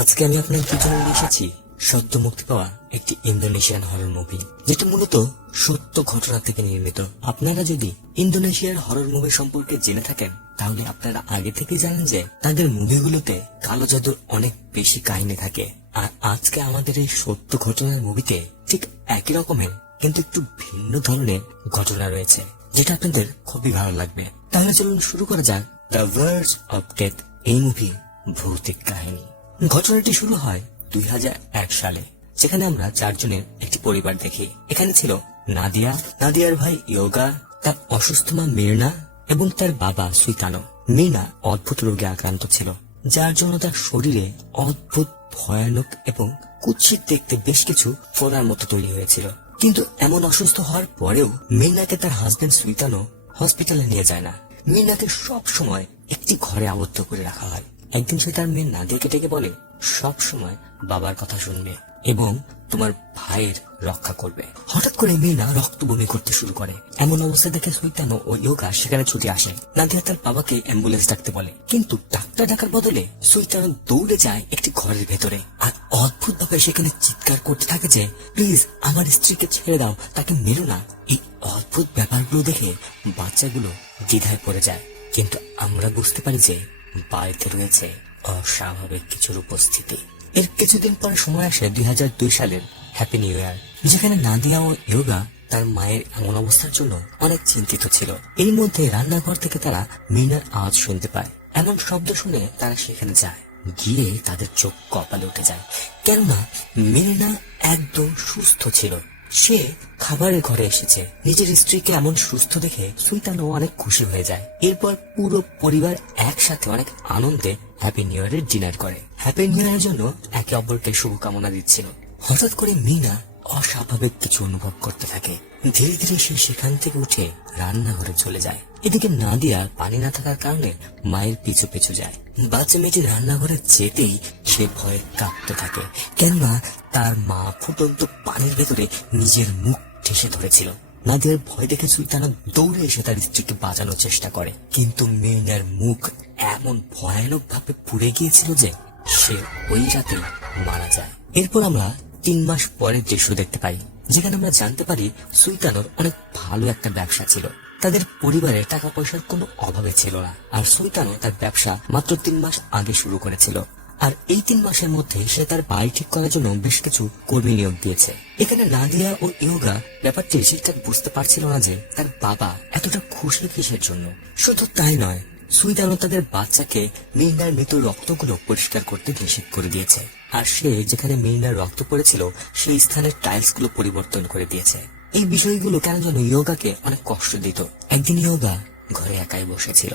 আজকে আমি আপনার পিছনে নিয়ে এসেছি সদ্য মুক্তি পাওয়া একটি ইন্দোনেশিয়ান হরর মুভি, যেটা মূলত সত্য ঘটনা থেকে নির্মিত। আপনারা যদি ইন্দোনেশিয়ার হরর মুভি সম্পর্কে জেনে থাকেন, তাহলে আপনারা আগে থেকে জানেন যে তাদের মুভিগুলোতে কালো জাদুর অনেক বেশি কাহিনী থাকে। আর আজকে আমাদের এই সত্য ঘটনার মুভিতে ঠিক একই রকমের কিন্তু একটু ভিন্ন ধরনের ঘটনা রয়েছে, যেটা আপনাদের খুবই ভালো লাগবে। তাহলে চলুন শুরু করা যাক দ্য ভার্জ অফ ডেথ, এই মুভি ভৌতিক কাহিনী। ঘটনাটি শুরু হয় 2001 সালে, যেখানে আমরা চারজনের একটি পরিবার দেখি। এখানে ছিল নাদিয়া, নাদিয়ার ভাই ইয়োগা, তার অসুস্থ মা মির্না এবং তার বাবা সুইতানো। মির্না অদ্ভুত রোগে আক্রান্ত ছিল, যার জন্য তার শরীরে অদ্ভুত ভয়ানক এবং কুৎসিত দেখতে বেশ কিছু ফোড়ার মতো তৈরি হয়েছিল। কিন্তু এমন অসুস্থ হওয়ার পরেও মির্নাকে তার হাজবেন্ড সুইতানো হসপিটালে নিয়ে যায় না। মির্নাকে সব সময় একটি ঘরে আবদ্ধ করে রাখা হয়। একদিন সে তার মেয়ে নাদিয়াকে ডেকে বলে, সব সময় বাবার কথা শুনবে এবং তোমার ভাইয়ের রক্ষা করবে। হঠাৎ করে মির্না রক্ত বমি করতে শুরু করে। এমন অবস্থা দেখে সুইতানো ও ইয়োগা সেখানে ছুটে আসে। নাদিয়া তার বাবাকে অ্যাম্বুলেন্স ডাকতে বলে, কিন্তু ডাক্তার ডাকার বদলে সুইতানো দৌড়ে যায় একটি ঘরের ভেতরে আর অদ্ভুত ভাবে সেখানে চিৎকার করতে থাকে যে, প্লিজ আমার স্ত্রীকে ছেড়ে দাও, তাকে মেরো না। এই অদ্ভুত ব্যাপারগুলো দেখে বাচ্চাগুলো দ্বিধায় পড়ে যায়, কিন্তু আমরা বুঝতে পারি যে বাড়িতে রয়েছে অস্বাভাবিক কিছুর উপস্থিতি। এর কিছুদিন পর সময় আসে 2002 সালের হ্যাপি নিউ ইয়ার, যেখানে নাদিয়া ও ইয়োগা তার মায়ের এমন অবস্থার জন্য অনেক চিন্তিত ছিল। এর মধ্যে রান্নাঘর থেকে তারা মির্নার আওয়াজ শুনতে পায়। এমন শব্দ শুনে তারা সেখানে যায়। গিয়ে তাদের চোখ কপালে উঠে যায়, কেননা মির্না একদম সুস্থ ছিল। সে খাবারের ঘরে এসেছে। নিজের স্ত্রীকে এমন সুস্থ দেখে সুইতানো অনেক খুশি হয়ে যায়। এরপর পুরো পরিবার একসাথে অনেক আনন্দে হ্যাপি নিউ ইয়ারের ডিনার করে। হ্যাপি নিউ ইয়ারের জন্য একে অপরকে শুভকামনা দিচ্ছিল। হঠাৎ করে মিনা অস্বাভাবিক কিছু অনুভব করতে থাকে। ধীরে ধীরে সে সেখান থেকে উঠে রান্নাঘরে চলে যায়। এদিকে নাদিয়া পানি না থাকার কারণে মায়ের পিছু পিছু যায়। বাচ্চা মেয়েটি রান্নাঘরে যেতেই সে ভয়ে কাঁপতে থাকে, কেননা তার মা ফুটন্ত পানির ভেতরে নিজের মুখ ঠেসে ধরেছিল। নাদিয়ার ভয় দেখে সুইতানা দৌড়ে এসে তার স্ত্রীকে বাঁচানোর চেষ্টা করে, কিন্তু মেয়েনার মুখ এমন ভয়ানক ভাবে পুড়ে গিয়েছিল যে সে ওই রাতে মারা যায়। এরপর আমরা 3 মাস পরের দৃশ্য দেখতে পাই, যেখানে আমরা জানতে পারি সুইতানোর অনেক ভালো একটা ব্যবসা ছিল। তাদের পরিবারে টাকা পয়সার কোনো অভাবে ছিল না, আর সুইতানো তার ব্যবসা মাত্র 3 মাস আগে শুরু করেছিল। আর এই 3 মাসের মধ্যে সে তার বাড়ি ঠিক করার জন্য বেশ কিছু কর্মী নিয়োগ দিয়েছে। এখানে নাদিয়া ও ইয়োগা ব্যাপারটি ঠিকঠাক বুঝতে পারছিল না যে তার বাবা এতটা খুশি কিসের জন্য। শুধু তাই নয়, সুইতানো তাদের বাচ্চাকে মির্নার মৃত রক্তগুলো পরিষ্কার করতে নিষেধ করে দিয়েছে। আর সে যেখানে মির্নার রক্ত পড়েছিল সেই স্থানের টাইলস গুলো পরিবর্তন করে দিয়েছে। এই বিষয়গুলো কেন যেন ইয়োগাকে অনেক কষ্ট দিত। একদিন ইয়োগা ঘরে একাই বসেছিল,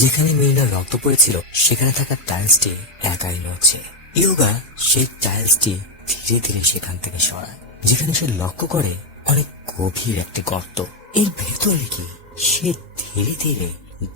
যেখানে মির্নার রক্ত পড়েছিল সেখানে থাকা টাইলসটি একাই নড়ছে। ইয়োগা সেই টাইলসটি ধীরে ধীরে সেখান থেকে সরায়, যেখানে সে লক্ষ্য করে অনেক গভীর একটি গর্ত। এর ভেতরে কি সে ধীরে ধীরে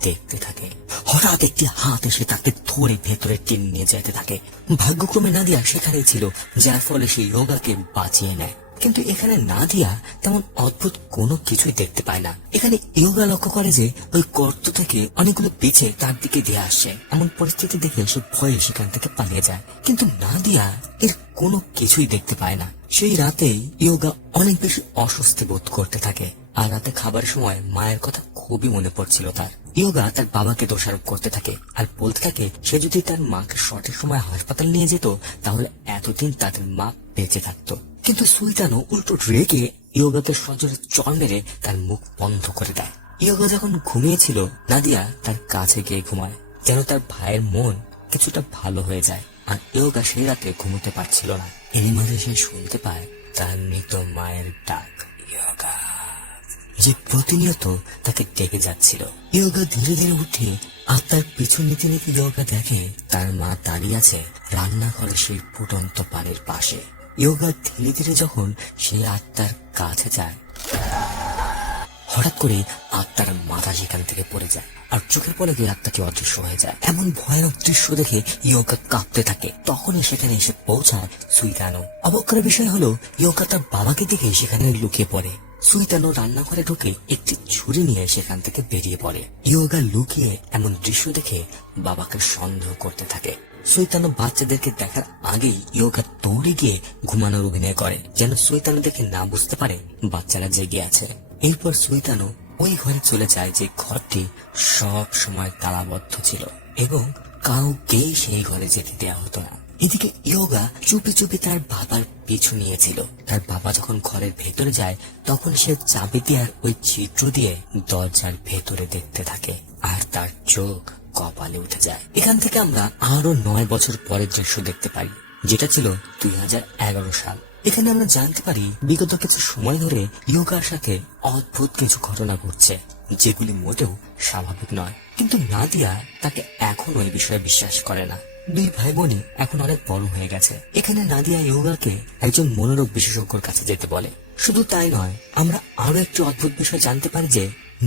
দেখতে থাকে। হঠাৎ একটি হাত এসে তাকে ধরে ভেতরে টেনে নিয়ে যেতে থাকে। ভাগ্যক্রমে নাদিয়া সেখানে ছিল, যার ফলে সে ইয়োগাকে বাঁচিয়ে নেয়। কিন্তু এখানে নাদিয়া তেমন অদ্ভুত কোনো কিছুই দেখতে পায় না। এখানে ইয়োগা লক্ষ্য করে যে ওই গর্ত থেকে অনেকগুলো পিছে তার দিকে দিয়ে আসছে। এমন পরিস্থিতি দেখে সে ভয়ে সেখান থেকে পালিয়ে যায়, কিন্তু নাদিয়া এর কোনো কিছুই দেখতে পায় না। সেই রাতেই ইয়োগা অনেক বেশি অস্বস্তি বোধ করতে থাকে, আর রাতে খাবার সময় মায়ের কথা খুবই মনে পড়ছিল তার। ইয়োগা তার বাবাকে দোষারোপ করতে থাকে আর বলতে থাকে সে যদি তার মাকে সঠিক সময় হাসপাতাল নিয়ে যেত, তাহলে এতদিন তাদের মা বেঁচে থাকতো। কিন্তু সুইতানো উল্টো রেগে ইয়োগাকে সজোরে চড় মেরে তার মুখ বন্ধ করে দেয়। ইয়োগা যখন ঘুমিয়েছিল, নাদিয়া তার কাছে গিয়ে ঘুমায়, যেন তার ভাইয়ের মন কিছুটা ভালো হয়ে যায়। আর ইয়োগা সেই রাতে ঘুমোতে পারছিল না। এরই মধ্যে সে শুনতে পায় তার মৃত মায়ের ডাক, ইয়োগা, যে প্রতিনিয়ত তাকে ডেকে যাচ্ছিল। ইয়োগা ধীরে ধীরে উঠে আর তার পিছু নিতে নিতে ইয়োগা দেখে তার মা দাঁড়িয়ে আছে রান্নাঘরে সেই ফুটন্ত পানির পাশে। ইয়োগা ধীরে ধীরে যখন সেই আত্মার কাছে যায়, হঠাৎ করে আত্মার মাথা সেখান থেকে পড়ে যায় আর চোখের পলকে আত্মাটি অদৃশ্য হয়ে যায়। এমন ভয়ানক দৃশ্য দেখে ইয়োগা কাঁপতে থাকে। তখনই সেখানে এসে পৌঁছায় সুইতানো। অবাক করার বিষয় হলো ইয়োগা তার বাবাকে দেখে সেখানে লুকিয়ে পড়ে। সুইতানো রান্নাঘরে ঢুকে একটি ছুরি নিয়ে সেখান থেকে বেরিয়ে পড়ে। ইয়োগা লুকিয়ে এমন দৃশ্য দেখে বাবাকে সন্দেহ করতে থাকে। সুইতানো বাচ্চাদেরকে দেখার আগেই ইয়োগা দৌড়ে গিয়ে ঘুমানোর অভিনয় করে, যেন সুইতানো দেখে না বুঝতে পারে বাচ্চারা জেগে আছে। এরপর সুইতানো ওই ঘরে চলে যায় যে ঘরটি সব সময় তালাবদ্ধ ছিল এবং কাউকেই সেই ঘরে যেতে দেওয়া হতো না। এদিকে ইয়োগা চুপি চুপি তার বাবার পিছু নিয়েছিল। তার বাবা যখন ঘরের ভেতরে যায় তখন সে চাবি দিয়ে আর ওই চিত্র দিয়ে দরজার ভেতরে দেখতে থাকে, আর তার চোখ কপালে উঠে যায়। এখান থেকে আমরা আরো 9 বছর পরের দৃশ্য দেখতে পাই, যেটা ছিল 2011 সাল। এখানে আমরা জানতে পারি বিগত কিছু সময় ধরে ইয়োগার সাথে অদ্ভুত কিছু ঘটনা ঘটছে, যেগুলি মোটেও স্বাভাবিক নয়। কিন্তু নাদিয়া তাকে এখনো এই বিষয়ে বিশ্বাস করে না। দুই ভাই বোনই এখন অনেক বড় হয়ে গেছে। এখানে নাদিয়া ইয়োগাকে একজন মনোরোগ বিশেষজ্ঞর কাছে যেতে বলে। শুধু তাই নয়, আমরা আরো একটি অদ্ভুত বিষয় জানতে পারি যে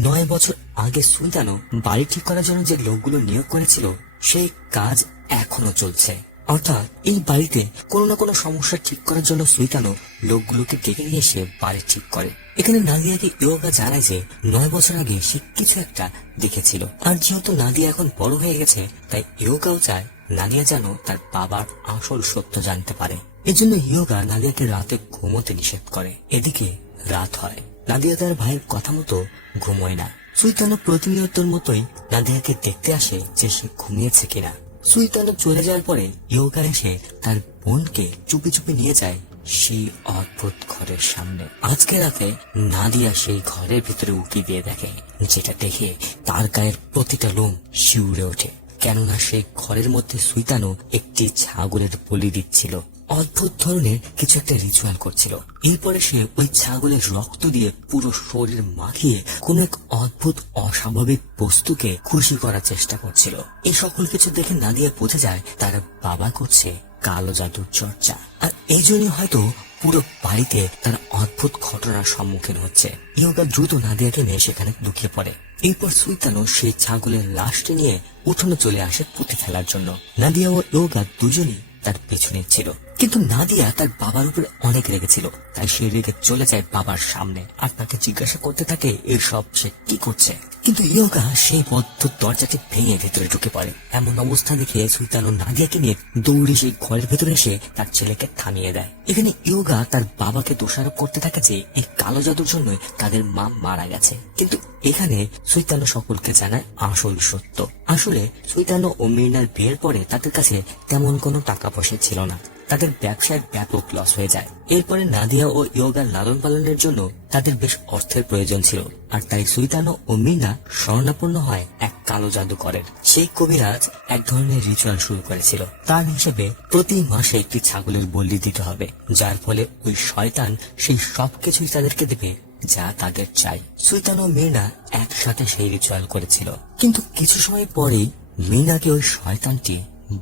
9 বছর আগে সুইতানো বাড়ি ঠিক করার জন্য যে লোকগুলো নিয়োগ করেছিল সেই কাজ এখনো চলছে। অর্থাৎ এই বাড়িতে কোনো না কোনো সমস্যা ঠিক করার জন্য সুইতানো লোকগুলোকে ডেকে নিয়ে এসে বাড়ি ঠিক করে। এখানে নাদিয়াকে ইয়োগা জানায় যে 9 বছর আগে সে কিছু একটা দেখেছিল, আর যেহেতু নাদিয়া এখন বড় হয়ে গেছে তাই ইয়োগাও চায় নাদিয়া যেন তার বাবার আসল সত্য জানতে পারে। এজন্য ইয়োগা নাদিয়াকে রাতে ঘুমোতে নিষেধ করে। এদিকে রাত হয়, নাদিয়া তার ভাইয়ের কথা মতো ঘুমোয় না। সুইতানো প্রতিনিয়তর মতোই নাদিয়াকে দেখতে আসে যে সে ঘুমিয়েছে কিনা। সুইতানো চলে যাওয়ার পরে ইয়োগা এসে তার বোনকে চুপি চুপি নিয়ে যায় সেই অদ্ভুত ঘরের সামনে। আজকে রাতে নাদিয়া সেই ঘরের ভিতরে উকি দিয়ে দেখে, যেটা দেখে তার গায়ের প্রতিটা লোম শিউরে ওঠে, কেননা সেই ঘরের মধ্যে সুইতানো একটি ছাগলের বলি দিচ্ছিল, অদ্ভুত ধরনের কিছু একটা রিচুয়াল করছিল। এরপরে সে ওই ছাগলের রক্ত দিয়ে পুরো শরীর মাখিয়ে কোন এক অদ্ভুত অস্বাভাবিক বস্তুকে খুশি করার চেষ্টা করছিল। এই সকল কিছু দেখে নাদিয়া বুঝে যায় তার বাবা করছে কালো জাদুর চর্চা, আর এই জন্যই হয়তো পুরো বাড়িতে তার অদ্ভুত ঘটনার সম্মুখীন হচ্ছে। ইয়োগা দ্রুত নাদিয়াকে নিয়ে সেখানে লুকিয়ে পড়ে। এরপর সুইতানো সেই ছাগলের লাশটি নিয়ে উঠোনে চলে আসে পুঁতে ফেলার জন্য। নাদিয়া ও ইয়োগা দুজনই তার পেছনে ছিল, কিন্তু নাদিয়া তার বাবার উপরে অনেক রেগেছিল, তাই সে রেগে চলে যায় বাবার সামনে আর তাকে জিজ্ঞাসা করতে থাকে এসব সে কি করছে। কিন্তু ইয়োগা সেই বদ্ধ দরজাটি ভেঙে ভেতরে ঢুকে পড়ে। এমন অবস্থা দেখে সুইতানো নাদিয়াকে নিয়ে দৌড়ে সেই ঘরের ভেতরে এসে তার ছেলেকে থামিয়ে দেয়। এখানে ইয়োগা তার বাবাকে দোষারোপ করতে থাকে যে এই কালো জাদুর জন্য তাদের মা মারা গেছে, কিন্তু এখানে সুইতানো সকলকে জানায় আসল সত্য। আসলে সুইতানো ও মির্নার বিয়ের পরে তাদের কাছে তেমন কোনো টাকা পয়সা ছিল না, তাদের ব্যবসায় ব্যাপক লস হয়ে যায়। এরপরে নাদিয়া ও ইয়োগার লালন পালনের জন্য তাদের বেশ অর্থের প্রয়োজন ছিল, আর তাই সুইতানো ও মির্না শরণাপন্ন হয় এক কালো জাদুকরের। সেই কবিরাজ এক ধরনের রিচুয়াল শুরু করেছিল, তার হিসেবে প্রতি মাসে একটি ছাগলের বলি দিতে হবে, যার ফলে ওই শয়তান সেই সবকিছুই তাদেরকে দেবে যা তাদের চাই। সুইতানো ও মির্না একসাথে সেই রিচুয়াল করেছিল, কিন্তু কিছু সময় পরেই মির্নাকে ওই শয়তানটি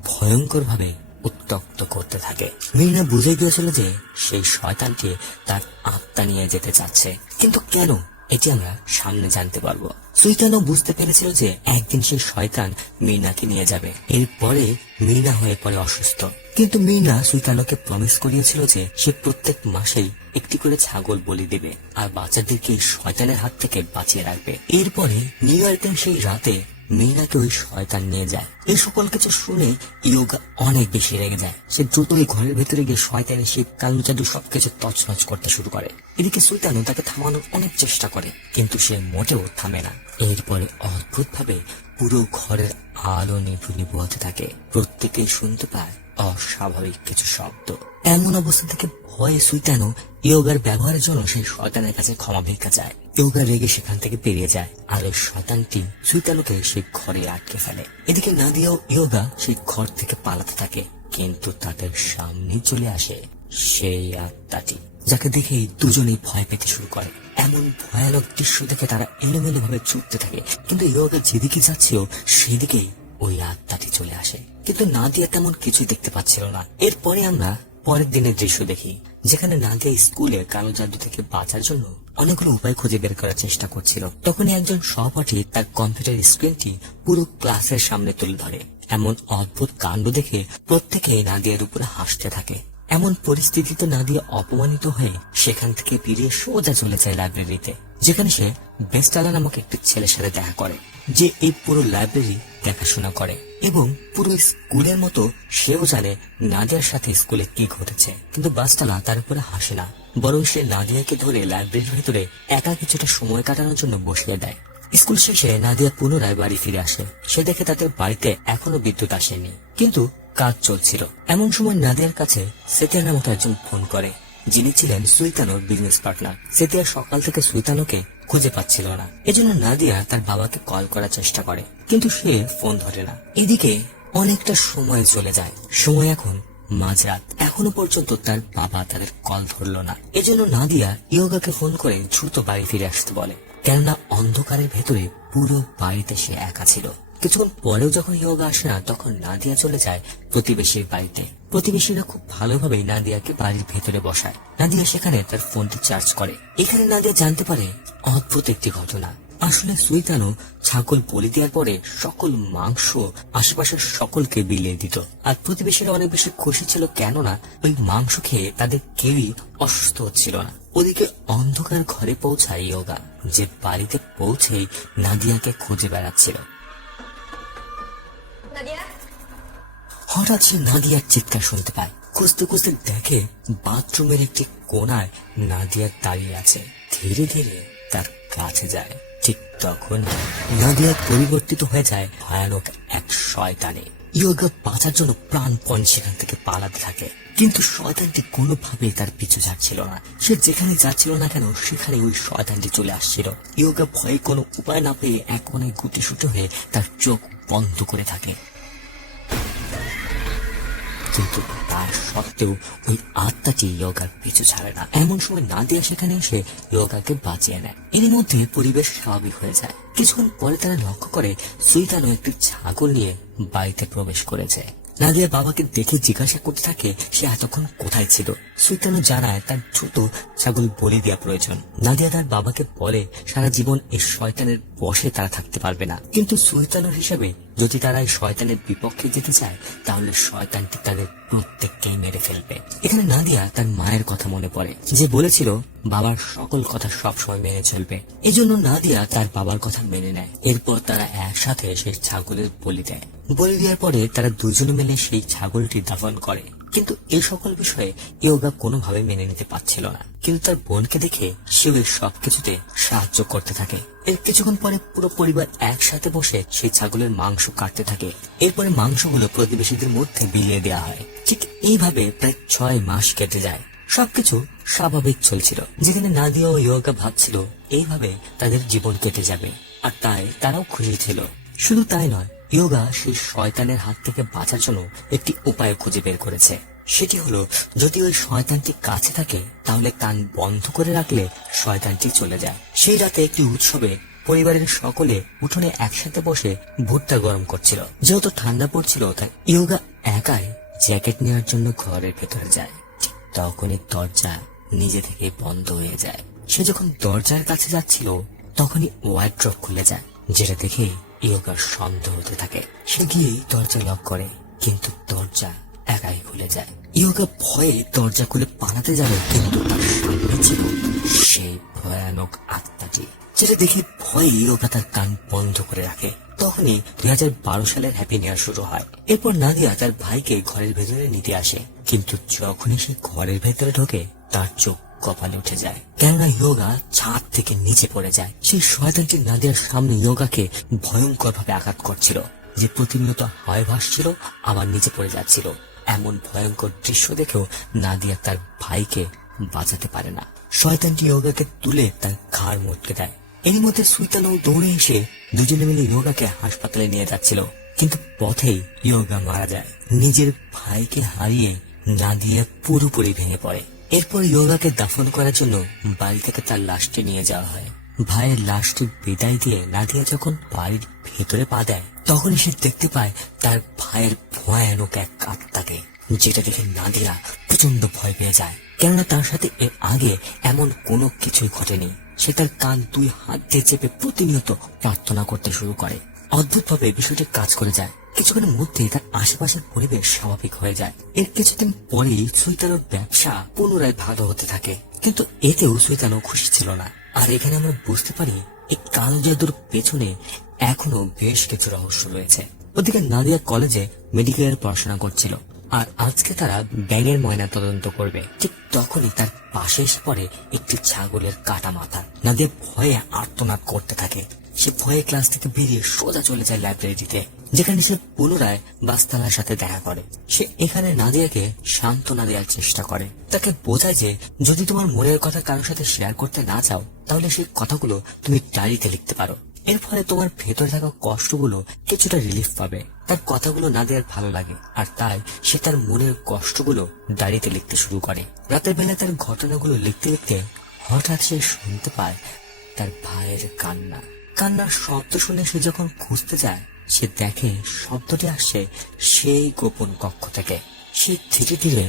ভয়ঙ্কর ভাবে উত্তক্ত করতে থাকে। মির্না বুঝে গিয়েছিল যে সেই শয়তানটি তার আত্মা নিয়ে যেতে চাচ্ছে, কিন্তু কেন এটি আমরা সামনে জানতে পারবো। সুইতানো বুঝতে পেরেছিল যে একদিন সেই শয়তান মির্নাকে নিয়ে যাবে। এরপরে মির্না হয়ে পড়ে অসুস্থ, কিন্তু মির্না সুইতানোকে প্রমিস করিয়েছিল যে সে প্রত্যেক মাসেই একটি করে ছাগল বলি দেবে আর বাচ্চাদেরকে শয়তানের হাত থেকে বাঁচিয়ে রাখবে। এরপরে নিউ ইয়র্কের সেই রাতে মির্নাকে ওই শয়তান নিয়ে যায়। এই সকল কিছু শুনে ইয়োগা অনেক বেশি রেগে যায়। সে দ্রুত ওই ঘরের ভেতরে গিয়ে শয়তানের সেই কালো জাদু সবকিছু তছনছ করতে শুরু করে। এদিকে সুইতানো তাকে থামানোর অনেক চেষ্টা করে, কিন্তু সে মোটেও থামে না। এরপরে অদ্ভুত ভাবে পুরো ঘরের আলো নিভু নিভু হতে থাকে। প্রত্যেকেই শুনতে পায় অস্বাভাবিক কিছু শব্দ। এমন অবস্থা থেকে ভয়ে সুইতানো ইয়োগার ব্যবহারের জন্য সেই শয়তানের কাছে ক্ষমা ভিক্ষা চায়। ইয়োগা রেগে সেখান থেকে বেরিয়ে যায়, আর ওই শয়তানটি সুইতানোকে সেই ঘরে আটকে ফেলে। এদিকে নাদিয়া ও ইয়োগা সেই ঘর থেকে পালাতে থাকে, কিন্তু তাদের সামনে চলে আসে সেই আত্মাটি, যাকে দেখে দুজনেই ভয় পেতে শুরু করে। এমন ভয়ানক দৃশ্য দেখে তারা এলোমেলো ভাবে ছুটতে থাকে, কিন্তু ইয়োগা যেদিকে যাচ্ছিল সেদিকেই ওই আত্মাটি চলে আসে। কিন্তু নাদিয়া তেমন কিছুই দেখতে পাচ্ছিল না। এরপরে আমরা পরের দিনের দৃশ্য দেখি, যেখানে নাদিয়া স্কুলে কালো জাদু থেকে বাঁচার জন্য অনেকগুলো উপায় খুঁজে বের করার চেষ্টা করছিল। তখনই একজন সহপাঠী তার কম্পিউটার স্ক্রিনটি পুরো ক্লাসের সামনে তুলে ধরে। এমন অদ্ভুত কাণ্ড দেখে প্রত্যেকেই নাদিয়ার উপরে হাসতে থাকে। এমন পরিস্থিতিতে নাদিয়া অপমানিত হয়ে সেখান থেকে বেরিয়ে সোজা চলে যায় লাইব্রেরিতে, যেখানে সে বেস্টালা নামক একটি ছেলের সাথে দেখা করে, যে এই পুরো লাইব্রেরি দেখাশোনা করে এবং পুরো স্কুলের মতো সেও জানে নাদিয়ার সাথে স্কুলে কি ঘটেছে। কিন্তু বেস্টালা তার উপরে হাসে না, বরং সে নাদিয়াকে ধরে লাইব্রেরির ভেতরে একা কিছুটা সময় কাটানোর জন্য বসিয়ে দেয়। স্কুল শেষে নাদিয়া পুনরায় বাড়ি ফিরে আসে। সে দেখে তাদের বাড়িতে এখনো বিদ্যুৎ আসেনি, কিন্তু কাজ চলছিল। এমন সময় নাদিয়ার কাছে সেতিয়া নামক একজন ফোন করে, যিনি ছিলেন সুইতানোর বিজনেস পার্টনার। সেতিয়া সকাল থেকে সুইতানোকে খুঁজে পাচ্ছিল না, এজন্য নাদিয়া তার বাবাকে কল করার চেষ্টা করে, কিন্তু সে ফোন ধরে না। এদিকে অনেকটা সময় চলে যায়। সময় এখন মাঝরাত, এখনো পর্যন্ত তার বাবা তাদের কল ধরলো না। এজন্য নাদিয়া ইয়োগাকে ফোন করে দ্রুত বাড়ি ফিরে আসতে বলে, কেননা অন্ধকারের ভেতরে পুরো বাড়িতে সে একা ছিল। কিছুক্ষণ পরেও যখন ইয়োগা আসে না, তখন নাদিয়া চলে যায় প্রতিবেশীর বাড়িতে। প্রতিবেশীরা খুব ভালোভাবেই নাদিয়াকে বাড়ির ভেতরে বসায়। নাদিয়া সেখানে তার ফোনটি চার্জ করে। এখানে নাদিয়া জানতে পারে অদ্ভুত একটি ঘটনা। আসলে সুইতানো ছাগল বলি দেওয়ার পরে সকল মাংস আশেপাশের সকলকে বিলিয়ে দিত, আর প্রতিবেশীরা অনেক বেশি খুশি ছিল, কেননা ওই মাংস খেয়ে তাদের কেউই অসুস্থ হচ্ছিল না। ওদিকে অন্ধকার ঘরে পৌঁছায় ইয়োগা, যে বাড়িতে পৌঁছেই নাদিয়াকে খুঁজে বেড়াচ্ছিল। হঠাৎ সে নাদিয়ার চিৎকার শুনতে পায়। খুঁজতে খুঁজতে দেখে বাথরুমের একটি কোণায় নাদিয়া দাঁড়িয়ে আছে। ধীরে ধীরে তার কাছে যায়। ঠিক তখন নাদিয়া পরিবর্তিত হয়ে যায় ভয়ানক এক শয়তানে। ইয়োগা বাঁচার জন্য প্রাণপণ সেখান থেকে পালাতে থাকে, কিন্তু শয়তানটি কোনোভাবেই তার পিছু ছাড়ছিল না। সে যেখানে যাচ্ছিল না কেন সেখানে ওই শয়তানটি চলে আসছিল। ইয়োগা ভয়ে কোনো উপায় না পেয়ে এক কোণায় গুটিসুটি হয়ে তার চোখ বন্ধ করে থাকে, কিন্তু তার সত্ত্বেও ওই আত্মাটি ইয়োগার পিছু ছাড়ে না। এমন সময় নাদিয়া সেখানে এসে ইয়োগাকে বাঁচিয়ে নেয়। এর মধ্যে পরিবেশ স্বাভাবিক হয়ে যায়। কিছুক্ষণ পরে তারা লক্ষ্য করে সুইতানো একটি ছাগল নিয়ে বাড়িতে প্রবেশ করেছে। নাদিয়া বাবাকে দেখে জিজ্ঞাসা করতে থাকে সে এতক্ষণ কোথায় ছিল। সুইতানো জানায় তার দ্রুত ছাগল বলি দেওয়া প্রয়োজন। নাদিয়া তার বাবাকে বলে সারা জীবন এই শয়তানের বশে তারা থাকতে পারবে না, কিন্তু সুইতানোর হিসেবে যদি তারা এই শয়তানের বিপক্ষে যেতে চায় তাহলে শয়তানটি তাদের প্রত্যেককেই মেরে ফেলবে। এখানে নাদিয়া তার মায়ের কথা মনে পড়ে, যে বলেছিল বাবার সকল কথা সবসময় মেনে চলবে। এজন্য নাদিয়া তার বাবার কথা মেনে নেয়। এরপর তারা একসাথে সেই ছাগলের বলি দেয়। বলি দেওয়ার পরে তারা দুজনে মিলে সেই ছাগলটি দাফন করে। কিন্তু এই সকল বিষয়ে ইয়োগা কোনোভাবে মেনে নিতে পারছিল না, কিন্তু তার বোনকে দেখে সে ওই সবকিছুতে সাহায্য করতে থাকে। এর কিছুক্ষণ পরে পুরো পরিবার একসাথে বসে সেই ছাগলের মাংস কাটতে থাকে। এরপরে মাংসগুলো প্রতিবেশীদের মধ্যে বিলিয়ে দেওয়া হয়। ঠিক এইভাবে প্রায় 6 মাস কেটে যায়। সবকিছু স্বাভাবিক চলছিল, যেখানে নাদিয়া ও ইয়োগা ভাবছিল এইভাবে তাদের জীবন কেটে যাবে, আর তাই তারাও খুশি ছিল। শুধু তাই নয়, ইয়োগা সেই শয়তানের হাত থেকে বাঁচার জন্য একটি উপায় খুঁজে বের করেছে। সেটি হলো, যদি ওই শয়তানটি কাছে থাকে তাহলে কান বন্ধ করে রাখলে শয়তানটি চলে যায়। সেই রাতে একটি উৎসবে পরিবারের সকলে উঠোনে একসাথে বসে ভুট্টা গরম করছিল। যেহেতু ঠান্ডা পড়ছিল তাই ইয়োগা একাই জ্যাকেট নেওয়ার জন্য ঘরের ভেতরে যায়। তখনই দরজা নিজে থেকে বন্ধ হয়ে যায়। সে যখন দরজার কাছে যাচ্ছিল তখনই ওয়ার্ড্রপ খুলে যায়, যেটা দেখে ইয়োগার সন্দেহ হতে থাকে। সে গিয়ে দরজা লক করে, কিন্তু দরজা একাই খুলে যায়। ইয়োগা ভয়ে দরজা খুলে পালাতে যাবে, কিন্তু তার সামনে ছিল সেই ভয়ানক আত্মাটি, যেটা দেখে ভয়ে ইয়োগা তার কান বন্ধ করে রাখে। তখনই 2012 সালের হ্যাপি নিউ ইয়ার শুরু হয়। এরপর নাদিয়া তার ভাইকে ঘরের ভেতরে নিতে আসে, কিন্তু যখনই সে ঘরের ভেতরে ঢোকে তার চোখ কপালে উঠে যায়, কেননা ইয়োগা ছাদ থেকে নিচে পড়ে যায়। সেই শয়তানটি নাদিয়ার সামনে ইয়োগাকে ভয়ঙ্কর ভাবে আঘাত করছিল, যে প্রতিনিয়ত হাওয়ায় ভাসছিল আবার নিচে পড়ে যাচ্ছিল। এমন ভয়ঙ্কর দৃশ্য দেখেও নাদিয়া তার ভাইকে বাঁচাতে পারে না। শয়তানটি ইয়োগাকে তুলে তার ঘাড় মটকে দেয়। এর মধ্যে সুইতানো দৌড়ে এসে দুজনে মিলে ইয়োগাকে হাসপাতালে নিয়ে যাচ্ছিল, কিন্তু পথেই ইয়োগা মারা যায়। নিজের ভাইকে হারিয়ে নাদিয়া পুরোপুরি ভেঙে পড়ে। এরপর ইয়োগাকে দাফন করার জন্য বাড়ি থেকে তার লাশটি নিয়ে যাওয়া হয়। ভাইয়ের লাশটি বিদায় দিয়ে নাদিয়া যখন বাড়ির ভেতরে পা দেয় তখনই সে দেখতে পায় তার ভাইয়ের ভয়ানক এক আত্মাকে, যেটা দেখে নাদিয়া প্রচন্ড ভয় পেয়ে যায়, কেননা তার সাথে এর আগে এমন কোনো কিছুই ঘটেনি। সে তার কান 2 হাত দিয়ে চেপে প্রতিনিয়ত প্রার্থনা করতে শুরু করে। অদ্ভুতভাবে বিষয়টি কাজ করে যায়, কিছুক্ষণের মধ্যেই তার আশেপাশের পরিবেশ স্বাভাবিক হয়ে যায়। এর কিছুদিন পরেই সুইতানোর ব্যবসা পুনরায় ভালো হতে থাকে, কিন্তু এতেও সুইতানো খুশি ছিল না। আর এখানে আমরা বুঝতে পারি এই কালো জাদুর পেছনে এখনো বেশ কিছু রহস্য রয়েছে। ওদিকে নাদিয়া কলেজে মেডিকেলের পড়াশোনা করছিল, আর আজকে তারা ব্যাঙের ময়না তদন্ত করবে। ঠিক তখনই তার পাশে এসে পড়ে একটি ছাগলের কাটা মাথা। নাদিয়া ভয়ে আর্তনাদ করতে থাকে। সে ভয়ে ক্লাস থেকে বেরিয়ে সোজা চলে যায় লাইব্রেরিতে, যেখানে সে পুনরায় বাস্তালার সাথে দেখা করে। সে এখানে নাদিয়াকে সান্ত্বনা দেওয়ার চেষ্টা করে, তাকে বোঝায় যে যদি তোমার মনের কথা কারোর সাথে শেয়ার করতে না চাও, তাহলে সেই কথাগুলো তুমি ডায়েরিতে লিখতে পারো। এর ফলে তোমার ভেতরে থাকা কষ্টগুলো কিছুটা রিলিফ পাবে। তার কথাগুলো নাদিয়ার ভালো লাগে, আর তাই সে তার মনের কষ্টগুলো ডায়েরিতে লিখতে শুরু করে। রাতের বেলা তার ঘটনাগুলো লিখতে লিখতে হঠাৎ সে শুনতে পায় তার ভাইয়ের কান্না। কান্নার শব্দ শুনে সে যখন খুঁজতে যায়, সে দেখে শব্দটি আসছে সেই গোপন কক্ষ থেকে। সে ধীরে ধীরে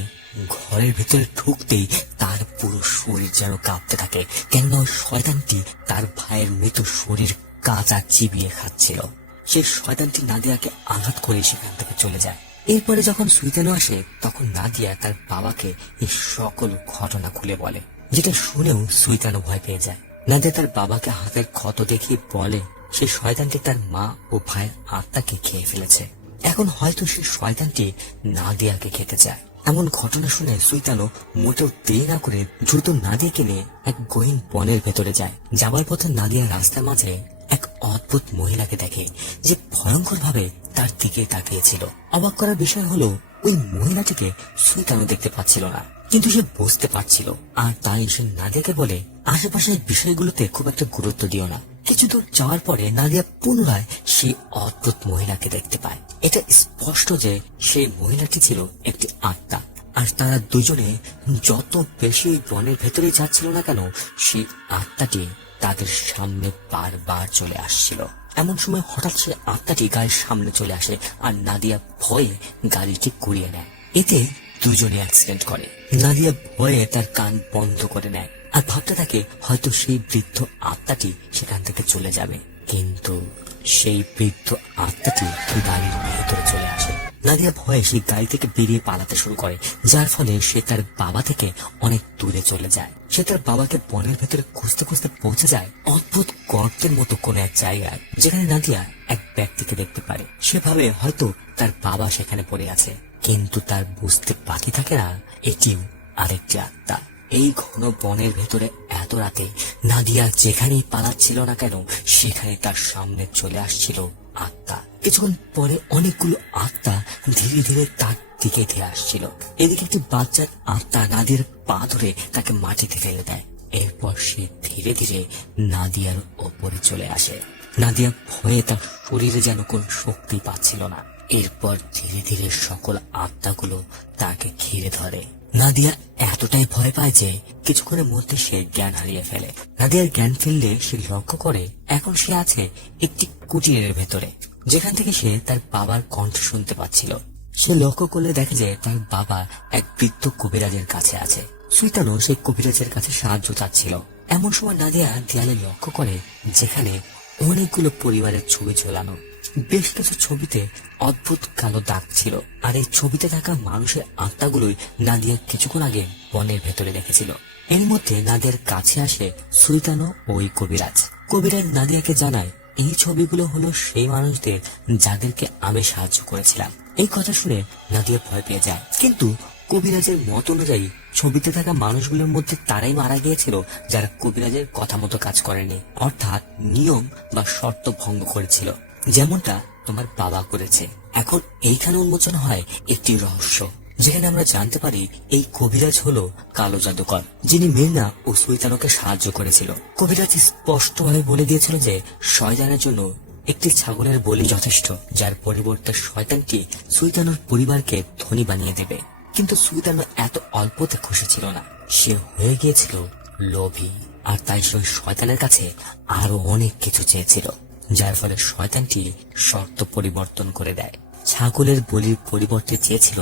ঘরের ভিতরে ঢুকতেই তার পুরো শরীর যেন কাঁপতে থাকে, কেননা ওই শয়তানটি তার ভাইয়ের মৃত শরীর কাঁচা চিবিয়ে খাচ্ছিল। সেই শয়তানটি নাদিয়াকে আঘাত করে সেখান থেকে চলে যায়। এরপরে যখন সুইতানো আসে, তখন নাদিয়া তার বাবাকে এই সকল ঘটনা খুলে বলে, যেটা শুনেও সুইতানো ভয় পেয়ে যায়। নাদিয়া তার বাবাকে হাতের ক্ষত দেখিয়ে বলে সে শয়তানটি তার মা ও ভাইয়ের আত্মাকে খেয়ে ফেলেছে। এখন হয়তো সে শয়তানটি নাদিয়াকে খেতে চায়। এমন ঘটনা শুনে সুইতানো মোটেও দেরি না করে দ্রুত নাদিয়াকে নিয়ে এক গহীন বনের ভেতরে যায়। যাবার পথে নাদিয়া রাস্তার মাঝে এক অদ্ভুত মহিলাকে দেখে, যে ভয়ঙ্কর ভাবে তার দিকে তাকিয়েছিল। অবাক করার বিষয় হলো ওই মহিলাটিকে সুইতানো দেখতে পাচ্ছিল না, কিন্তু সে বুঝতে পারছিল। আর তাই সে নাদিয়াকে বলে আশেপাশের বিষয়গুলোতে খুব একটা গুরুত্ব দিও না। কিছু দূর যাওয়ার পরে নাদিয়া পুনরায় সেই অদ্ভুত মহিলাকে দেখতে পায়। এটা স্পষ্ট যে সেই মহিলাটি ছিল একটি আত্মা, আর তারা দুজনে যত বেশি বনের ভেতরে যাচ্ছিল না কেন, সেই আত্মাটি তাদের সামনে বারবার চলে আসছিল। এমন সময় হঠাৎ সে আত্মাটি গাড়ির সামনে চলে আসে, আর নাদিয়া ভয়ে গাড়িটি ঘুরিয়ে নেয়। এতে দুজনে অ্যাক্সিডেন্ট করে। নাদিয়া ভয়ে তার কান বন্ধ করে নেয়, আর ভাবতে থাকে হয়তো সেই বৃদ্ধ আত্মাটি সেখান থেকে চলে যাবে। কিন্তু সেই বৃদ্ধ আত্মাটি গাড়ির ভেতরে চলে আসে। নাদিয়া ভয়ে সেই গাড়ি থেকে বেরিয়ে পালাতে শুরু করে, যার ফলে সে তার বাবা থেকে অনেক দূরে চলে যায়। সে তার বাবাকে বনের ভেতরে খুঁজতে খুঁজতে পৌঁছে যায় অদ্ভুত গর্তের মতো কোন এক জায়গায়, যেখানে নাদিয়া এক ব্যক্তিকে দেখতে পারে। সে ভাবে হয়তো তার বাবা সেখানে পড়ে আছে, কিন্তু তার বুঝতে বাকি থাকে না এটিও আরেকটি আত্মা। এই ঘন বনের ভেতরে এত রাতে নাদিয়া যেখানেই পালাচ্ছিল না কেন, সেখানে তার সামনে চলে আসছিল আত্মা। কিছুক্ষণ পরে অনেকগুলো আত্মা ধীরে ধীরে তার দিকে ধেয়ে আসছিল। এদিকে একটি বাচ্চার আত্মা নাদিয়ার পা ধরে তাকে মাটিতে ফেলে দেয়। এরপর সে ধীরে ধীরে নাদিয়ার ওপরে চলে আসে। নাদিয়া ভয়ে তার শরীরে যেন কোন শক্তি পাচ্ছিল না। এরপর ধীরে ধীরে সকল আত্মাগুলো তাকে ঘিরে ধরে। নাদিয়া এতটাই ভয় পায় যে কিছুক্ষণের মধ্যে সে জ্ঞান হারিয়ে ফেলে। নাদিয়ার জ্ঞান ফিরলে সে লক্ষ্য করে এখন সে আছে একটি কুটিরের ভেতরে, যেখান থেকে সে তার বাবার কণ্ঠ শুনতে পাচ্ছিল। সে লক্ষ্য করলে দেখে যে তার বাবা এক বৃদ্ধ কবিরাজের কাছে আছে। সুইতানো সেই কবিরাজের কাছে সাহায্য চাচ্ছিল। এমন সময় নাদিয়া দেয়ালে লক্ষ্য করে যেখানে অনেকগুলো পরিবারের ছবি ঝোলানো। বেশ কিছু ছবিতে অদ্ভুত কালো দাগ ছিল, আর এই ছবিতে থাকা মানুষের আত্মাগুলোই নাদিয়া কিছুক্ষণ আগে বনের ভেতরে দেখেছিল। এর মধ্যে নাদিয়ার কাছে আসে সুইতানো ও ওই কবিরাজ। কবিরাজ নাদিয়াকে জানায় এই ছবিগুলো হলো সেই মানুষদের যাদেরকে আমি সাহায্য করেছিলাম। এই কথা শুনে নাদিয়া ভয় পেয়ে যায়, কিন্তু কবিরাজের মত অনুযায়ী ছবিতে থাকা মানুষগুলোর মধ্যে তারাই মারা গিয়েছিল যারা কবিরাজের কথা মতো কাজ করেনি, অর্থাৎ নিয়ম বা শর্ত ভঙ্গ করেছিল, যেমনটা তোমার বাবা করেছে। এখন এইখানে উন্মোচন হয় একটি রহস্য, যেখানে আমরা জানতে পারি এই কবিরাজ হলো কালো জাদুকর, যিনি মির্না ও সুইতানোকে সাহায্য করেছিল। কবিরাজ স্পষ্টভাবে বলে দিয়েছিল যে শয়তানের জন্য একটি ছাগলের বলি যথেষ্ট, যার পরিবর্তে শয়তানটি সুইতানোর পরিবারকে ধনী বানিয়ে দেবে। কিন্তু সুইতানো এত অল্পতে খুশি ছিল না, সে হয়ে গিয়েছিল লোভী, আর তাই সে শয়তানের কাছে আরো অনেক কিছু চেয়েছিল, যার ফলে শয়তানটি শর্ত পরিবর্তন করে দেয়। ছাগলের বলির পরিবর্তে চেয়েছিল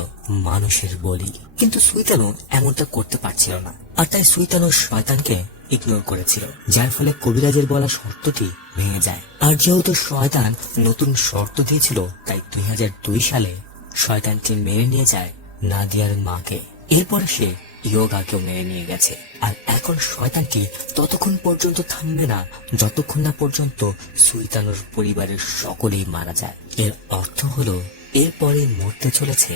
মানুষের বলি, কিন্তু সুইতানো এমনটা করতে পারছিল না, আর তাই সুইতানো শয়তানকে ইগনোর করেছিল, যার ফলে কবিরাজের বলা শর্তটি ভেঙে যায়। আর যেহেতু শয়তান নতুন শর্ত দিয়েছিল, তাই 2002 সালে শয়তানটি মেরে নিয়ে যায় নাদিয়ার মাকে। এরপরে সে ইয়োগাকেও মেরে নিয়ে গেছে। আর এখন শয়তানটি ততক্ষণ পর্যন্ত থামবে না যতক্ষণ না পর্যন্ত সুলতানুর পরিবারের সকলেই মারা যায়। এর অর্থ হলো এরপরে মরতে চলেছে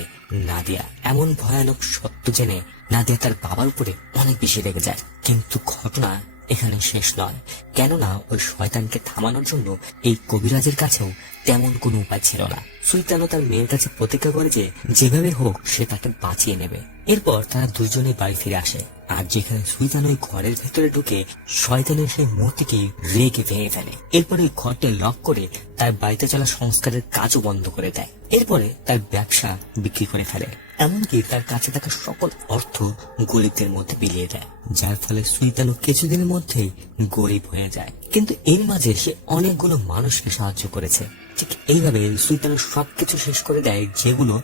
নাদিয়া। এমন ভয়ানক সত্য জেনে নাদিয়া তার বাবার উপরে অনেক বেশি রেগে যায়। কিন্তু ঘটনা এখানে শেষ নয়, কেননা ওই শয়তানকে থামানোর জন্য এই কবিরাজের কাছেও তেমন কোনো উপায় ছিল না। সুলতানও তার মেয়ের কাছে প্রতিজ্ঞা করে যে যেভাবে হোক সে তাকে বাঁচিয়ে নেবে। এরপর তারা দুজনে বাড়ি ফিরে আসে। আর যেখানে সুলতান ওই ঘরের ভেতরে ঢুকে শয়তানের সেই মূর্তিটি রেগে ভেঙে ফেলে। এরপর ওই ঘরটি লক করে তার বাড়িতে চলা সংস্কারের কাজও বন্ধ করে দেয়। এরপরে তার ব্যবসা বিক্রি করে ফেলে, এমনকি তার কাছে থাকা সকল অর্থ গরিবদের মধ্যে বিলিয়ে দেয়, যার ফলে সুলতানও কিছুদিনের মধ্যেই গরিব হয়ে যায়। কিন্তু এর মাঝে সে অনেকগুলো মানুষকে সাহায্য করেছে। ঠিক এইভাবে সুলতান সবকিছু শেষ করে দেয় যেগুলো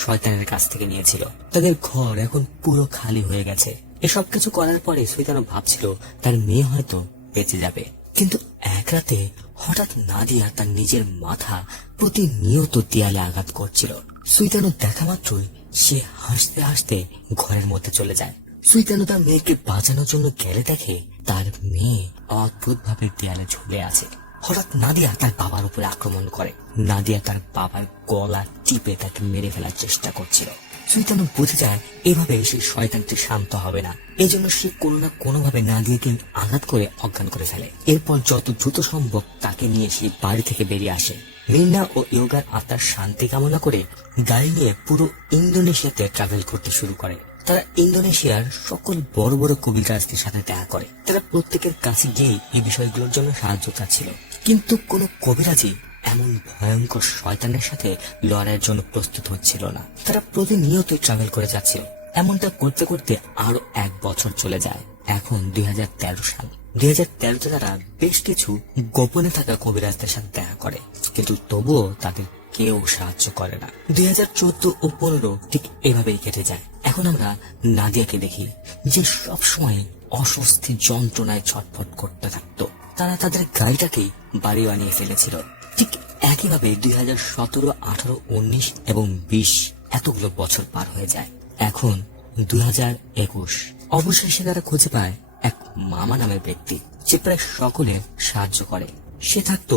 শয়তানের কাছ থেকে নিয়েছিল। তাদের ঘর এখন পুরো খালি হয়ে গেছে। এসব কিছু করার পরে সুলতানও ভাবছিল তার মেয়ে হয়তো বেঁচে যাবে। কিন্তু এক রাতে হঠাৎ নাদিয়া তার নিজের মাথা প্রতিনিয়ত দেয়ালে আঘাত করছিল। সুলতানও দেখা মাত্রই সে হাসতে হাসতে ঘরের মধ্যে চলে যায়। সুলতানও তার মেয়েকে বাঁচানোর জন্য গেলে দেখে তার মেয়ে অদ্ভুত ভাবে দেয়ালে ঝুলে আছে। হঠাৎ নাদিয়া তার বাবার উপরে আক্রমণ করে। নাদিয়া তার বাবার গলা টিপে তাকে মেরে ফেলার চেষ্টা করছিল। সুলতানও বুঝে যায় এভাবে সেই শয়তানটি শান্ত হবে না। এজন্য সে কোনো না কোনো ভাবে নাদিয়াকে আঘাত করে অজ্ঞান করে ফেলে। এরপর যত দ্রুত সম্ভব তাকে নিয়ে সেই বাড়ি থেকে বেরিয়ে আসে। মির্না ও ইয়োগার আত্মার শান্তি কামনা করে গাড়ি নিয়ে পুরো ইন্দোনেশিয়াতে ট্রাভেল করতে শুরু করে। তারা ইন্দোনেশিয়ার সকল বড় বড় কবিরাজদের সাথে দেখা করে। তারা প্রত্যেকের কাছে গিয়ে এই বিষয়গুলোর জন্য সাহায্য চাচ্ছিল, কিন্তু কোনো কবিরাজই এমন ভয়ঙ্কর শয়তানের সাথে লড়াইয়ের জন্য প্রস্তুত হচ্ছিল না। তারা প্রতিনিয়ত ট্রাভেল করে যাচ্ছিল। এমনটা করতে করতে আরো 1 বছর চলে যায়। এখন 2013 সাল। 2013তে তারা বেশ কিছু গোপনে থাকা কবিরাজদের সাথে দেখা করে, কিন্তু তবুও তাদের কেউ সাহায্য করে না। 2014 ও 2015 ঠিক এভাবেই কেটে যায়। এখন আমরা নাদিয়াকে দেখি, যে সব সময় অস্বস্তি যন্ত্রণায় ছটফট করতে থাকতো। তারা তাদের গাড়িটাকে বাড়ি বানিয়ে ফেলেছিল। ঠিক একইভাবে 2017, 18, 19 এবং 20 এতগুলো বছর পার হয়ে যায়। এখন 2021। অবশেষে তারা খুঁজে পায় এক মামা নামের ব্যক্তি, যে প্রায় সকলের সাহায্য করে। সে থাকতো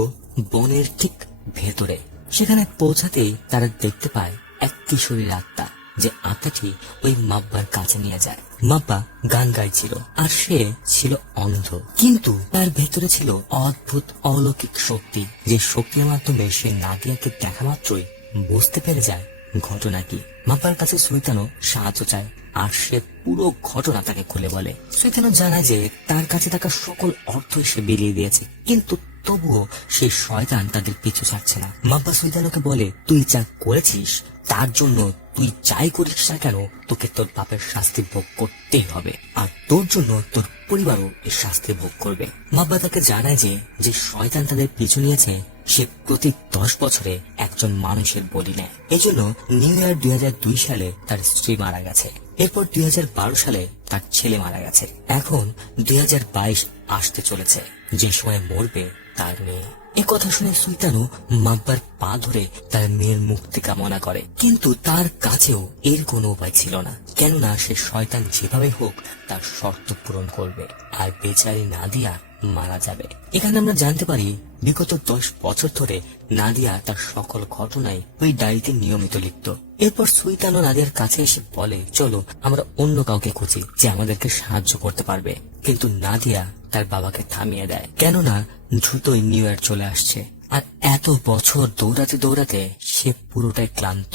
বনের ঠিক ভেতরে। সেখানে পৌঁছাতেই তারা দেখতে পায় এক কিশোরীর আত্মা, যে আত্মাটি ওই মাব্বার কাছে নিয়ে যায়। মাব্বা গান গাইছিল আর সে ছিল অন্ধ, কিন্তু তার ভেতরে ছিল অদ্ভুত অলৌকিক শক্তি, যে শক্তির মাধ্যমে সে নাদিয়াকে দেখা মাত্রই বুঝতে পেরে যায় ঘটনা কি। মাব্বার কাছে সুলতানও সাহায্য চায়, আর সে পুরো ঘটনা তাকে খুলে বলে। সুলতানও জানায় যে তার কাছে থাকা সকল অর্থ সে বিলিয়ে দিয়েছে, কিন্তু তবুও সেই শয়তান তাদের পিছু ছাড়ছে না। মাব্বা সুলতানকে বলে, তুই যা করেছিস তার জন্য তুই যাই করিস না কেন, তোকে তোর বাপের শাস্তি ভোগ করতেই হবে, আর তোর জন্য তোর পরিবারও এই শাস্তি ভোগ করবে। মাব্বা তাকে জানায় যে শয়তান তাদের পিছু নিয়েছে সে প্রতি 10 বছরে একজন মানুষের বলি নেয়। এজন্য নিউ ইয়ার 2002 সালে তার স্ত্রী মারা গেছে। এরপর 2012 সালে তার ছেলে মারা গেছে। এখন 2022 আসতে চলেছে, যে সময় মরবে তার মেয়ে। এ কথা শুনে সুলতানও মাব্বার পা ধরে তার মেয়ের মুক্তি কামনা করে, কিন্তু তার কাছেও এর কোনো উপায় ছিল না, কেননা সে শয়তান যেভাবে হোক তার শর্ত পূরণ করবে, আর বেচারি নাদিয়া মারা যাবে। এখানে আমরা জানতে পারি বিগত 10 বছর ধরে নাদিয়া তার সকল ঘটনায় ওই ডায়েরিতে নিয়মিত লিখত। এরপর সুলতান ও নাদিয়ার কাছে এসে বলে, চলো আমরা অন্য কাউকে খুঁজি যে আমাদেরকে সাহায্য করতে পারবে। কিন্তু নাদিয়া তার বাবাকে থামিয়ে দেয়, কেননা দ্রুতই নিউ ইয়ার চলে আসছে, আর এত বছর দৌড়াতে দৌড়াতে সে পুরোটাই ক্লান্ত।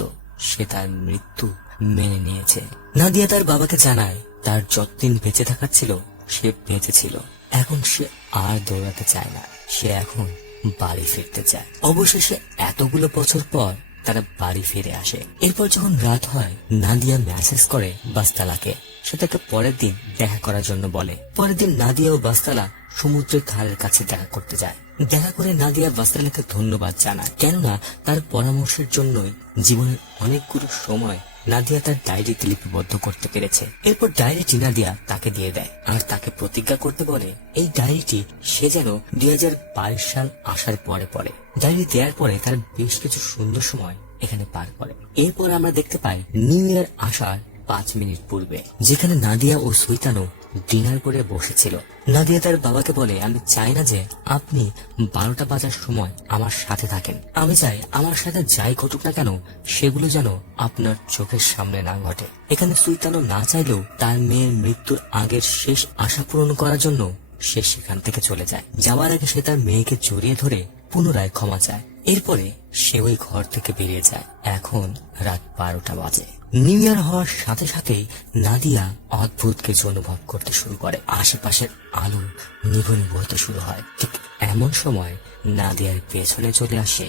সে তার মৃত্যু মেনে নিয়েছে। নাদিয়া তার বাবাকে জানায় তার যতদিন বেঁচে থাকার ছিল সে বেঁচে ছিল, এখন সে আর দৌড়াতে চায় না, সে এখন বাড়ি ফিরতে চায়। অবশেষে এতগুলো বছর পর তারা বাড়ি ফিরে আসে। এরপর যখন রাত হয়, নাদিয়া মেসেজ করে বাস্তালাকে, সে তাকে পরের দিন দেখা করার জন্য বলে। পরের দিন নাদিয়া ও বাস্তালা সমুদ্রের ধারের কাছে দেখা করতে যায়। দেখা করে নাদিয়া বাস্তালাকে ধন্যবাদ জানায়, কেননা তার পরামর্শের জন্যই জীবনের অনেকগুলো সময় নাদিয়া তার ডায়েরিতে লিপিবদ্ধ করতে পেরেছে। এরপর ডায়েরিটি নাদিয়া তাকে দিয়ে দেয় আর তাকে প্রতিজ্ঞা করতে বলে এই ডায়েরিটি সে যেন 2022 সাল আসার পরে পড়ে। ডায়েরি দেওয়ার পরে তার বেশ কিছু সুন্দর সময় এখানে পার করে। এরপর আমরা দেখতে পাই নিউ ইয়ার আসার 5 মিনিট পূর্বে, যেখানে নাদিয়া ও সুইতানো ডিনার করে বসেছিল। নাদিয়া তার বাবাকে বলে, আমি চাই না যে আপনি 12টা বাজার সময় আমার সাথে থাকেন। আমি চাই আমার সাথে যাই ঘটুক না কেন সেগুলো যেন আপনার চোখের সামনে না ঘটে। এখানে সুইতানো না চাইলেও তার মেয়ের মৃত্যুর আগের শেষ আশা পূরণ করার জন্য সে সেখান থেকে চলে যায়। যাওয়ার আগে সে তার মেয়েকে জড়িয়ে ধরে পুনরায় ক্ষমা চায়। এরপরে সে ওই ঘর থেকে বেরিয়ে যায়। এখন রাত 12টা বাজে। নিউ ইয়ার হওয়ার সাথে সাথে নাদিয়া অদ্ভুত কিছু অনুভব করতে শুরু করে। আশেপাশের আলো নিভু নিভু হতে শুরু হয়। ঠিক এমন সময় নাদিয়ার পেছনে চলে আসে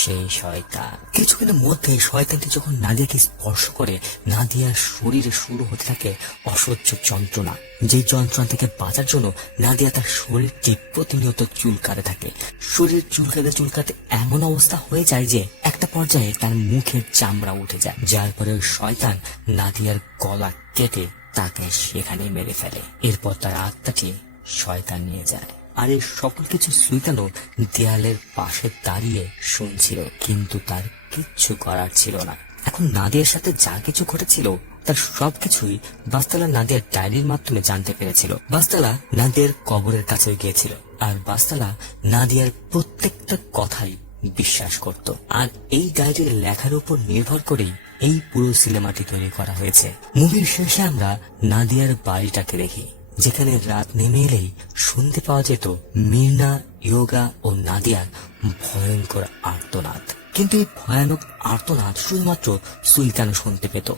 সেই শয়তান। কিছুক্ষণের মধ্যে শয়তানটি যখন নাদিয়াকে স্পর্শ করে, নাদিয়ার শরীরে শুরু হতে থাকে অসহ্য যন্ত্রণা। যে যন্ত্রণা থেকে বাঁচার জন্য নাদিয়া তার শরীরটি প্রতিনিয়ত চুলকাতে থাকে। শরীর চুলকাতে চুলকাতে এমন অবস্থা হয়ে যায় যে একটা পর্যায়ে তার মুখের চামড়া উঠে যায়, যার পরে শয়তান নাদিয়ার গলা কেটে তাকে সেখানে মেরে ফেলে। এরপর তার আত্মাটি শয়তান নিয়ে যায়। আর এই সকল কিছু সুইতানো দেয়ালের পাশে দাঁড়িয়ে শুনছিল, কিন্তু তার কিচ্ছু করার ছিল না। এখন নাদিয়ার সাথে যা কিছু ঘটেছিল তার সবকিছুই বাস্তালা নাদিয়ার ডায়েরির মাধ্যমে জানতে পেরেছিল। বাস্তালা নাদিয়ার কবরের কাছে গিয়েছিল আর বাস্তালা নাদিয়ার প্রত্যেকটা কথাই বিশ্বাস করত। আর এই ডায়েরির লেখার উপর নির্ভর করেই এই পুরো সিনেমাটি তৈরি করা হয়েছে। মুভির শেষে আমরা নাদিয়ার বাড়িটাকে দেখি, যেখানে রাত নেমে এলেই শুনতে পাওয়া যেত মির্না, ইয়োগা ও নাদিয়ার ভয়ঙ্কর আর্তনাদ। কিন্তু এই ভয়ানক আর্তনাদ শুধুমাত্র সুলতান শুনতে পেত,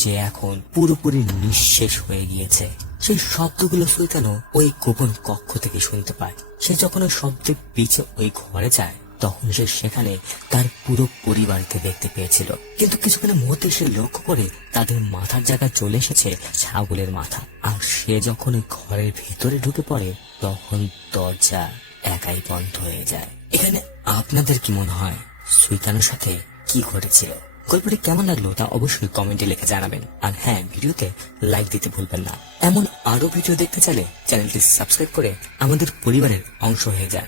যে এখন পুরোপুরি নিঃশেষ হয়ে গিয়েছে। সেই শব্দগুলো সুলতানও ওই গোপন কক্ষ থেকে শুনতে পায়। সে যখন ওই শব্দের পিছে ওই ঘরে যায় তখন সে সেখানে তার পুরো পরিবারকে দেখতে পেয়েছিল। কিন্তু কিছুক্ষণের মধ্যে সে লক্ষ্য করে তাদের মাথার জায়গায় চলে এসেছে ছাগলের মাথা। আর সে যখন ওই ঘরের ভিতরে ঢুকে পড়ে তখন দরজা একাই বন্ধ হয়ে যায়। এখানে আপনাদের কি মনে হয় সুইতানের সাথে কি ঘটেছিল? গল্পটি কেমন লাগলো তা অবশ্যই কমেন্টে লিখে জানাবেন। আর হ্যাঁ, ভিডিওতে লাইক দিতে ভুলবেন না। এমন আরো ভিডিও দেখতে চাইলে চ্যানেলটি সাবস্ক্রাইব করে আমাদের পরিবারের অংশ হয়ে যান।